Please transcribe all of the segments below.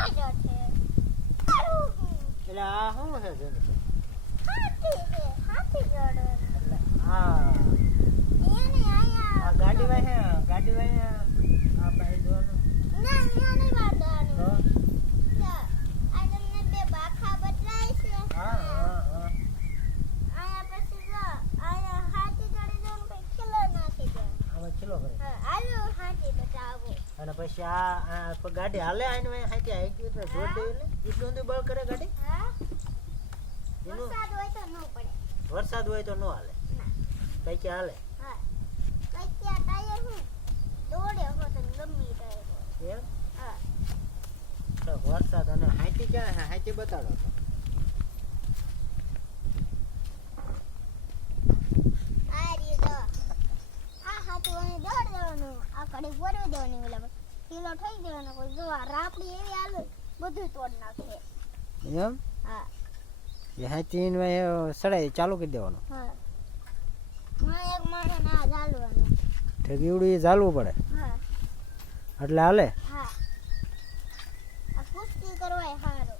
એટલે આ શું છે જમી હાથી જોડો હા એને આયા આ ગાડી વાહે આ ભાઈ જોવાનું ના અહીંયા નહીં બાંધવાનું તો આ તમને બે બાખા બદલાય છે હા આયા પછી જો આયા હાથી જોડી દો ને કિલો નાખી દો આમાં કિલો કરે આલુ હાથી બતાવો અને પછી આ ગાડી હાલે આઈને હાથી આવી ગયું તો જોર દે એટલે એટલું ઊંધું બળ કરે ગાડી હા એનું વરસાદ હોય તો ન પડે વરસાદ હોય તો ન હાલે ના કઈ કે હાલે હા કઈ ક્યાં ટાયર હું દોડે હો તો ગમી ટાયર એમ હા તો વરસાદ અને હાથી ક્યાં છે હાથી બતાડો તો આ રીતો આ હાથું અને દોડ દેવાનું આ કડી ભરવી દેવાની ઓલા કિલો થઈ જવાનો કોઈ જો આ રાપડી એવી આલુ બધું તોડ નાખે એમ હા એ હાથી સડાઈ ચાલુ કરી દેવાનું હા માં એક માણે ના ચાલવાનું ઠેકીવડું એ ચાલવું પડે હા એટલે હાલે હા આ કુસ્તી કરવાય હારો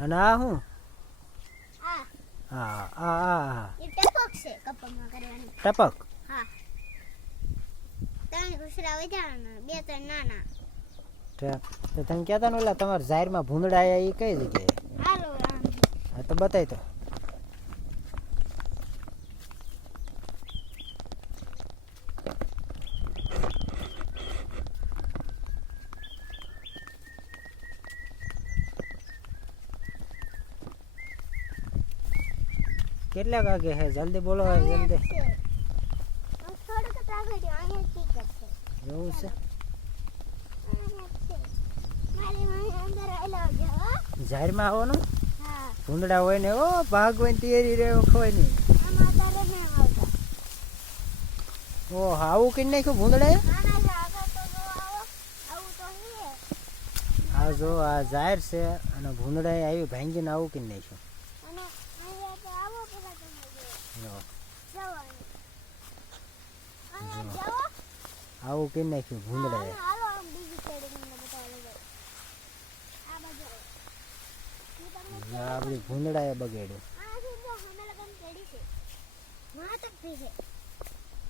અને આ શું આ હા એ ટપક છે કપમાં કરવાની ટપક હા 3 ઘુસરા વધારાના 2-3 નાના તો તમે કહેતા ને ઓલા તમારા જાહેરમાં ભૂંદડા આયા એ કઈ જગ્યાએ હાલો આમ હા તો બતાવી તો કેટલા વાગે હે જલ્દી બોલો જલ્દી થોડુંક ટ્રાફિક અહીંયા ઠીક છે એવું છે મારી મમ્મી અંદર આવેલા ગયા જાહેરમાં આવવાનું હા ભૂંદડા હોય ને ઓ ભાગવાની તૈયારી રહ્યો ખવાય નહીં આમાં તારે મેં આવતા ઓ આવું કઈ નાખ્યું ભૂંદડા નાના જાગા તો જો આવો આવું તો હે આ જો આ જાહેર છે અને ભૂંદડા આવી ભાંગીને આવું કઈ નાખ્યું અને અહીંયા તો આવો પેલા તમે જો જવાનું અહીંયા જાઓ આવું કઈ નાખ્યું ભૂંદડા હાલો આમ બીજી સાઈડ તમને બતાવી દઉં આ બાજુ હું તમને આપડી ભૂંદડા એ બગાડ્યું આ સીધો હમે લગન પડી છે વહાં તક भी है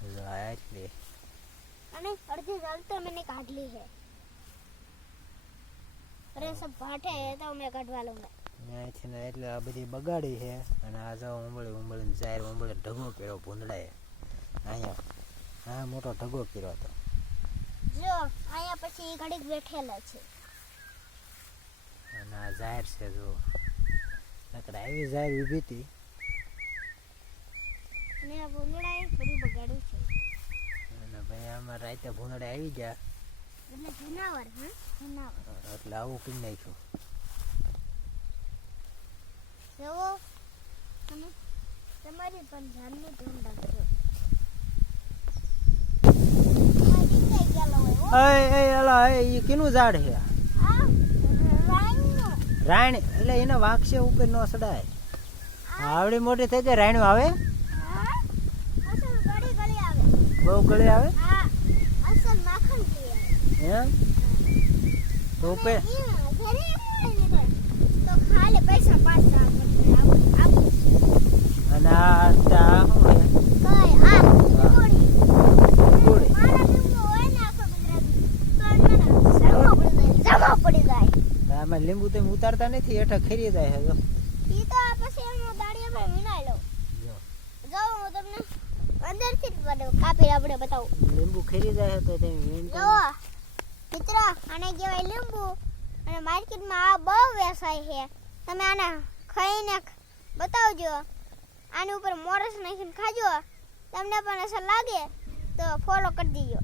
જો આ એટલે અને અડધી जाल तो मैंने काट ली है अरे सब बाटे है तो मैं कटवा लूंगा ત્યાંથી ને એટલે આ બધી બગાડી છે અને આ જો ઉંબળીને જાહેર ઉંબળે ઢગો કર્યો ભૂંદડાએ અહીંયા હા મોટો ઢગો કર્યો હતો જો અહીંયા પછી ઘડીક બેઠેલા છે અને આ જાહેર છે જો નકર આવી જાહેર ઊભી હતી અને આ ભૂંદડાએ બધું બગાડ્યું છે અને ભાઈ આમાં રાતે ભૂંદડા આવી ગયા એટલે જનાવર હા જનાવર એટલે આવું કરી નાખ્યું જુઓ તમે તમારી પણ જાનનું ધ્યાન રાખજો આ દીકરાઈ ગયેલો હોય હો. એ અલા એ કેનું ઝાડ છે આ રાઈનો રાયણ એટલે એને વાક્ષે ઉપર ન સડાય આવડી મોટી થઈ જાય રાયણું આવે હા અસલ ગળી ગળી આવે બહુ ગળે આવે હા અસલ માખણ પીએ એમ તો ઉપર તો ખાલી પૈસા પાછા આપો અને આ શું છે કઈ આ ગોળી ગોળી મારા લીંબુ હોય ને આખો ગુજરાતી તો મને જમા પડી જાય તો આમાં લીંબુ તમે ઉતારતા નથી હેઠા ખરી જાય છે જો ઈ તો પછી એનો દાડિયા પર વિનાઈ લો જો જો હું તમને અંદરથી જ કાપી આપણે બતાવું લીંબુ ખરી જાય છે તો તમે જો વીણતા મિત્રો આને કહેવાય લીંબુ અને માર્કેટમાં આ બહુ વેચાય છે તમે આને ખાઈને બતાવજો આની ઉપર મોરસ નાખીને ખાજો તમને પણ અસર લાગે તો ફોલો કરી દીજો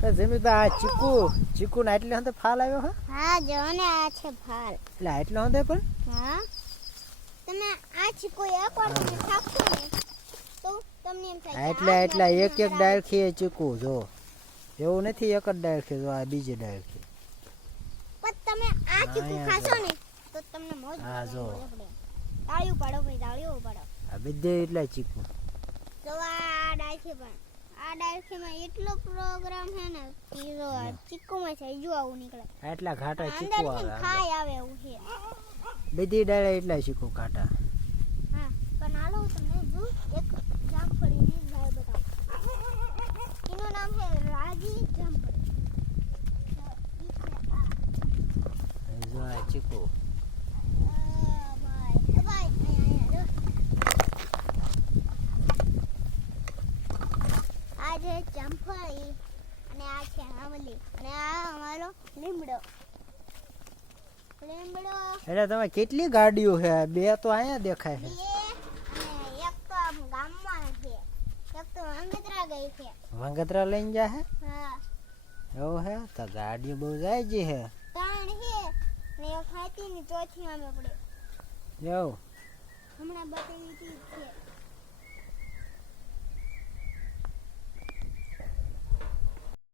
તો જમીનભાઈ આ ચીકુ ના એટલે હંતે ફાલ આવ્યો હા હા જો ને આ છે ફાલ એટલે આટલો હંતે પણ હા તમે આ ચીકુ એકવાર તમે ખાશો ને તો તમને એમ થાય કે એટલે આ એટલે મારી એક એક ડાળખી એ ચીકુ જો એવું નથી એક જ ડાળખી જો આ બીજી ડાળખી પણ તમે આ ચીકુ હા, ખાશો ને તો તમને મોજ હા, જો. તાળીઓ પાડો ભાઈ તાળીઓ પાડો આ બધે એટલા ચીકુ ડાળખી પણ આ ડાળખીમાં એટલો પ્રોગ્રામ છે ને કે જો આ ચીકુમાં છે જો આવું નીકળે આટલા ઘાટા અંદર ચીકુ થી આવે ખાય આવે એવું છે બધી ડાળે એટલા ચીકુ ઘાટા. હા પણ હાલો હું તમને જો એક જામફળીની ઝાડ બતાવું. એનું નામ છે રાગી જામફળી. તો ઈ છે આ. અને જો આ ચીકુ ભાઈ અહીંયા જો. આ છે જામફળી અને આ છે આંબલી અને આ અમારો લીમડો. એટલે તમે કેટલી ગાડીઓ છે? બે તો અહીંયા દેખાય છે. બે અને એક તો આમ ગામમાં છે એક તો અંગતરા ગઈ છે. વાંગત્રા લઈને જા હે હા એવું હે તો ગાડીઓ બહુ જાય છે હે ત્રણ છે ને એક હાથીની ચોથી આમે પડે એવું હમણાં બતાવી હતી જ છે.